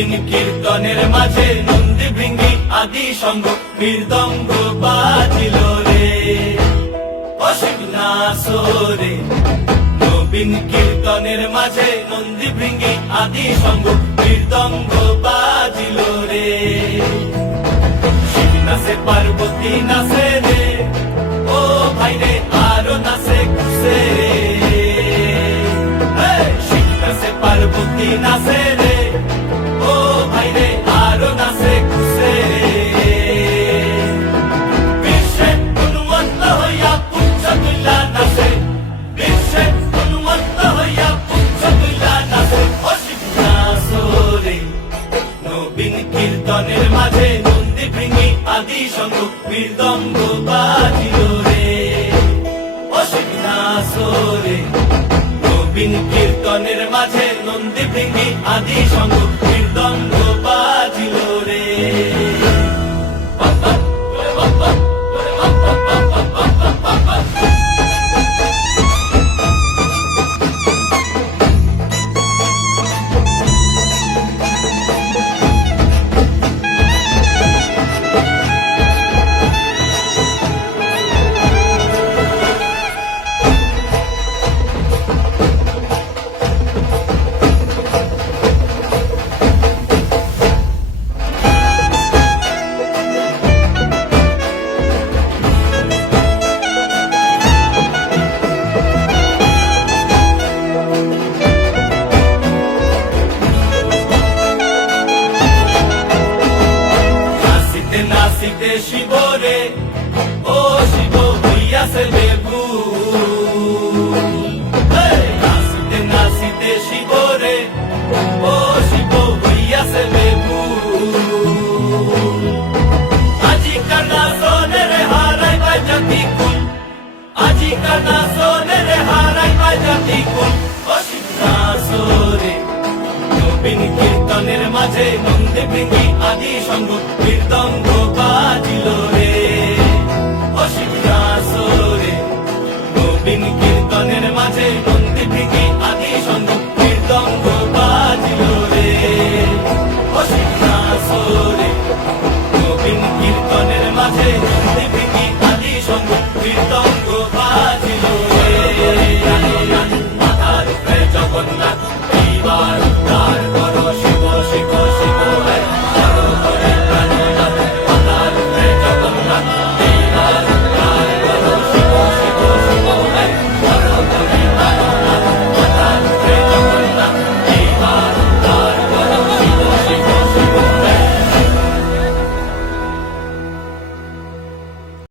নবীন কীর্তনের মাঝে নন্দী ভৃঙ্গি আদি সঙ্গ মৃদঙ্গ বাজিল রে অসীম নাসরে। নবীন কীর্তনের মাঝে নন্দী ভৃঙ্গি আদি সঙ্গ মৃদঙ্গ বাজিল রে। শিব নাচে পার্বতী নাচে রে, ও ভাই রে আরো নাচে খুশে রে। শিব নাচে পার্বতী নাচে রে, ও ভাই রে আরো নাচে খুশে রে। বিশ্বে গুণবন্ত হইয়া পুচ্ছ তুল্লা নাচে, বিশ্বে গুণবন্ত হইয়া পুচ্ছ তুল্লা নাচে অসীম নাচরে। নবীন কীর্তনের মাঝে নন্দী ভৃঙ্গি আদি সঙ্গ মৃদঙ্গ বাজিল রে অসীম নাচরে। নবীন কীর্তনের মাঝে নন্দী ভৃঙ্গি আদি সঙ্গ মৃদঙ্গ বাজিল রে। নাচিতে শিব রে, ও শিব হইয়াছে বেগুল। নাচিতে নাচিতে শিব রে, ও শিব হইয়াছে বেগুল। আজিকার নাচনের হারাই বাজাতি কুল, আজিকার নাচনের হারাই বাজাতি কুল অসীম নাচরে। নবীন কীর্তনের মাঝে নন্দী ভৃঙ্গি আদি সঙ্গ মৃদঙ্গ বাজিল রে অসীম নাচরে। নবীন কীর্তনের মাঝে